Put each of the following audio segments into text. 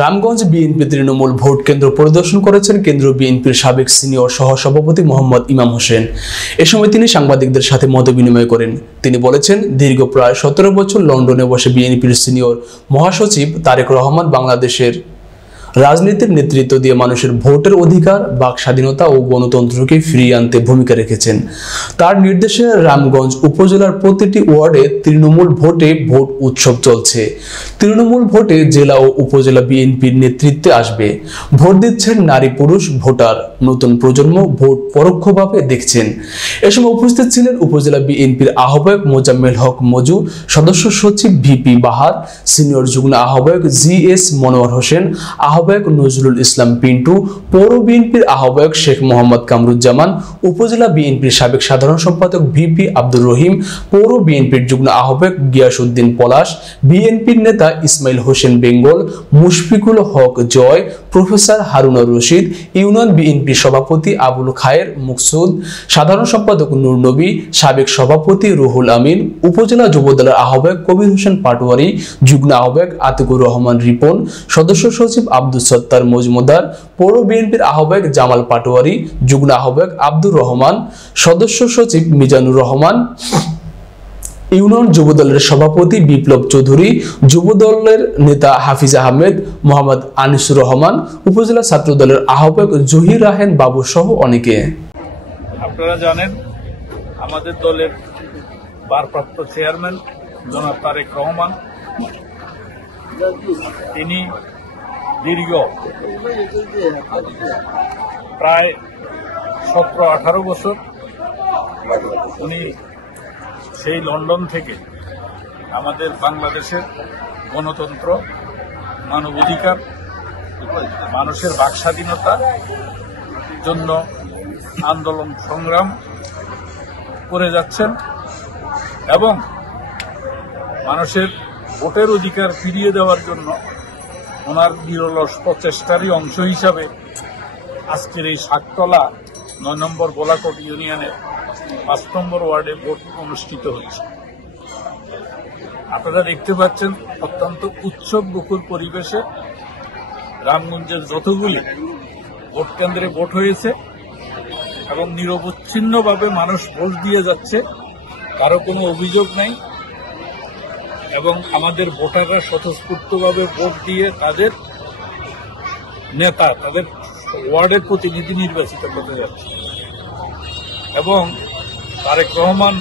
Ramganj BNP Trinamool vote কেন্দ্র পরিদর্শন করেছেন কেন্দ্রীয় বিএনপির সাবেক সিনিয়র সহসভাপতি মোহাম্মদ ইমাম হোসেন। এ সময় তিনি সাংবাদিকদের সাথে মত বিনিময় করেন। তিনি বলেছেন, দীর্ঘ প্রায় 17 বছর লন্ডনে বসে বিএনপির সিনিয়র মহাসচিব তারেক রহমান বাংলাদেশের রাজনীতির নেতৃত্ব দিয়ে মানুষের ভোটের অধিকার, বাক স্বাধীনতা ও গণতন্ত্রকে ফিরিয়ে আনতে ভূমিকা রেখেছেন। তার নির্দেশে রামগঞ্জ উপজেলার প্রতিটি ওয়ার্ডে তৃণমূল ভোটে ভোট উৎসব চলছে। তৃণমূল ভোটে জেলা ও উপজেলা বিএনপির নেতৃত্বে আসবে। ভোট দিচ্ছেন নারী পুরুষ ভোটার, নতুন প্রজন্ম ভোট পরোক্ষভাবে দেখছেন। এ সময় উপস্থিত ছিলেন উপজেলা বিএনপির আহ্বায়ক মোজাম্মেল হক মজু, সদস্য সচিব ভিপি বাহার, সিনিয়র যুগ্ম আহ্বায়ক জিএস মনোয়ার হোসেন, আহ্বায়ক নজরুল ইসলাম পিন্টু, পৌর বিএনপির আহ্বায়ক শেখ মোহাম্মদ কামরুজ্জামান, উপজেলা বিএনপির সাবেক সাধারণ সম্পাদক ভিপি আব্দুর রহিম, পৌর বিএনপির যুগ্ম আহ্বায়ক গিয়াসউদ্দিন পলাশ, বিএনপির নেতা ইসমাইল হোসেন বেঙ্গল, মুশফিকুল হক জয়, প্রফেসর হারুনুর রশিদ, ইউনিয়ন বিএনপির সভাপতি আবুল খায়ের মুকসুদ, সাধারণ সম্পাদক নূর নবী, সাবেক সভাপতি রুহুল আমিন, উপজেলা যুবদলের আহ্বায়ক কবির হোসেন পাটোয়ারি, যুগ্ম আহ্বায়ক আতিকুর রহমান রিপন, সদস্য সচিব আব্দুল সত্তার মজুমদার, পৌর বিএনপির আহ্বায়ক জামাল পাটোয়ারি, যুগ্ম আহ্বায়ক আব্দুর রহমান, সদস্য সচিব মিজানুর রহমান, ইউনিয়ন যুবদলের সভাপতি বিপ্লব চৌধুরী, যুবদলের নেতা হাফিজ আহমেদ, মোহাম্মদ আনিসুর রহমান, উপজেলা ছাত্র দলের আহ্বায়ক জহির রাহেন বাবু সহ অনেকে। আপনারা জানেন, আমাদের দলের ভারপ্রাপ্ত চেয়ারম্যান জনাব তারেক রহমান, তিনি দীর্ঘ প্রায় 17-18 বছর উনি সেই লন্ডন থেকে আমাদের বাংলাদেশের গণতন্ত্র, মানবাধিকার, মানুষের বাক স্বাধীনতার জন্য আন্দোলন সংগ্রাম করে যাচ্ছেন এবং মানুষের ভোটের অধিকার ফিরিয়ে দেওয়ার জন্য ওনার নিরলস প্রচেষ্টারই অংশ হিসাবে আজকের এই শাকতলা 9 নম্বর গোলাকোট ইউনিয়নের 5 নম্বর ওয়ার্ডে ভোট অনুষ্ঠিত হচ্ছে। আপনারা দেখতে পাচ্ছেন, অত্যন্ত উৎসব মুখর পরিবেশে রামগঞ্জের যতগুলি ভোট কেন্দ্রে ভোট হয়েছে এবং নিরবচ্ছিন্নভাবে মানুষ ভোট দিয়ে যাচ্ছে, কারো কোনো অভিযোগ নাই এবং আমাদের ভোটাররা স্বতঃস্ফূর্তভাবে ভোট দিয়ে তাদের নেতা, তাদের ওয়ার্ডের প্রতিনিধি নির্বাচিত করতে যাচ্ছে এবং তারেক রহমান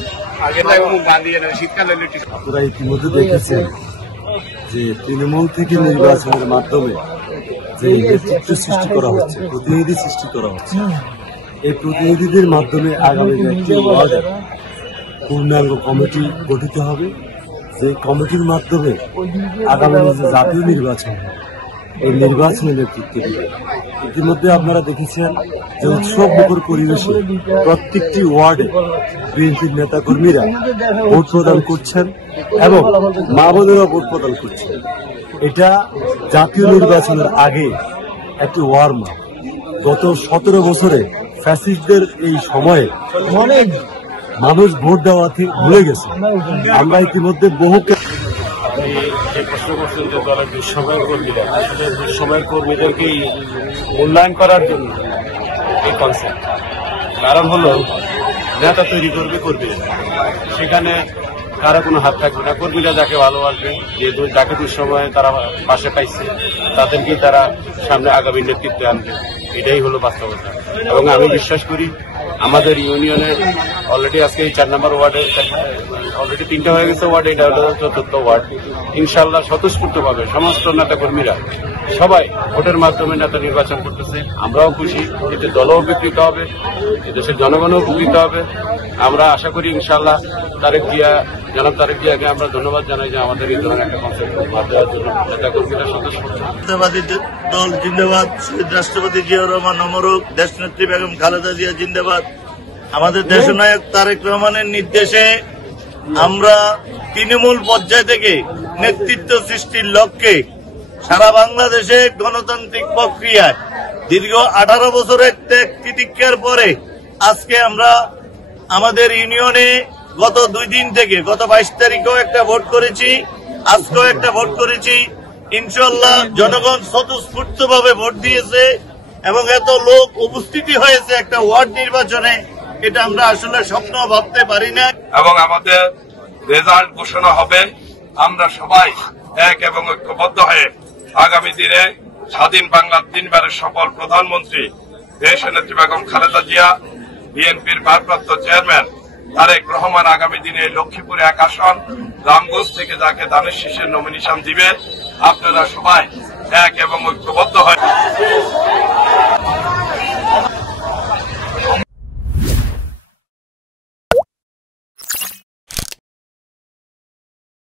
আপনারা ইতিমধ্যে দেখেছেন যে তৃণমূল থেকে নির্বাচনের মাধ্যমে যে নেতৃত্ব সৃষ্টি করা হচ্ছে, প্রতিনিধি সৃষ্টি করা হচ্ছে, এই প্রতিনিধিদের মাধ্যমে আগামী একটি ওয়ার্ডের পূর্ণাঙ্গ কমিটি গঠিত হবে। যে কমিটির মাধ্যমে আগামী যে জাতীয় নির্বাচন, এই নির্বাচনের নেতৃত্ব দেবে। ইতিমধ্যে আপনারা দেখেছেন যে উৎসব মুখর পরিবেশে প্রত্যেকটি ওয়ার্ডে বিএনপির নেতা কর্মীরা ভোট প্রদান করছেন এবং মা বোনেরা ভোট প্রদান করছেন। এটা জাতীয় নির্বাচনের আগে একটি ওয়ার্ম আপ। গত 17 বছরে ফ্যাসিস্টদের এই সময়ে অনেক মানুষ ভোট দেওয়া ভুলে গেছে। আমরা ইতিমধ্যে বহুকে প্রশ্ন করছেন যে দলের দুঃসময়ের কর্মীরা, আসলে দুঃসময়ের কর্মীদেরকে মূল্যায়ন করার জন্য এই কনসেপ্ট। কারণ হলো, নেতা তৈরি করবে কর্মীরা, সেখানে কারো কোনো হাত থাকবে না। কর্মীরা যাকে ভালোবাসবে, যেহেতু যাকে দুঃসময়ে তারা পাশে পাইছে, তাদেরকেই তারা সামনে আগামী নেতৃত্বে আনবে। এটাই হলো বাস্তবতা এবং আমি বিশ্বাস করি আমাদের ইউনিয়নের অলরেডি আজকে এই 4 নম্বর ওয়ার্ডে অলরেডি 3টা হয়ে গেছে ওয়ার্ড, এটা হলো 4th ওয়ার্ড। ইনশাআল্লাহ স্বতঃস্ফূর্তভাবে সমস্ত নেতা কর্মীরা সবাই ভোটের মাধ্যমে নেতা নির্বাচন করতেছে। আমরাও খুশি, এতে দলও উপকৃত হবে, দেশের জনগণও উপকৃত হবে। আমরা আশা করি ইনশাআল্লাহ জনাব তারেক জিয়াকে আমরা ধন্যবাদ জানাই যে আমাদের এই ধরনের একটা কনসেপ্ট বাদ দেওয়ার জন্য নেতা কর্মীরা সদস্যবাদী দল জিন্দাবাদ, শহীদ রাষ্ট্রপতি জিয়াউর রহমান অমরক, দেশনেত্রী বেগম খালেদা জিয়া জিন্দাবাদ। আমাদের দেশনায়ক তারেক রহমানের নির্দেশে আমরা তৃণমূল পর্যায় থেকে নেতৃত্ব সৃষ্টির লক্ষ্যে সারা বাংলাদেশে গণতান্ত্রিক প্রক্রিয়ায় দীর্ঘ 18 বছরের ত্যাগ তিতিক্ষার পরে আজকে আমরা আমাদের ইউনিয়নে গত 2 দিন থেকে, গত 22 তারিখেও একটা ভোট করেছি, আজকেও একটা ভোট করেছি। ইনশাআল্লাহ জনগণ স্বতঃস্ফূর্তভাবে ভোট দিয়েছে এবং এত লোক উপস্থিতি হয়েছে একটা ওয়ার্ড নির্বাচনে, এটা আমরা আসলে স্বপ্ন ভাবতে পারি না। এবং আমাদের রেজাল্ট ঘোষণা হবে, আমরা সবাই এক এবং ঐক্যবদ্ধ হয়ে আগামী দিনে স্বাধীন বাংলার 3 বারের সফল প্রধানমন্ত্রী দেশনেত্রী বেগম খালেদা জিয়া, বিএনপির ভারপ্রাপ্ত চেয়ারম্যান তারেক রহমান আগামী দিনে লক্ষ্মীপুরে 1 আসন, রামগঞ্জ থেকে যাকে দানের শীষের নমিনেশন দিবে, আপনারা সবাই এক এবং ঐক্যবদ্ধ হয়ে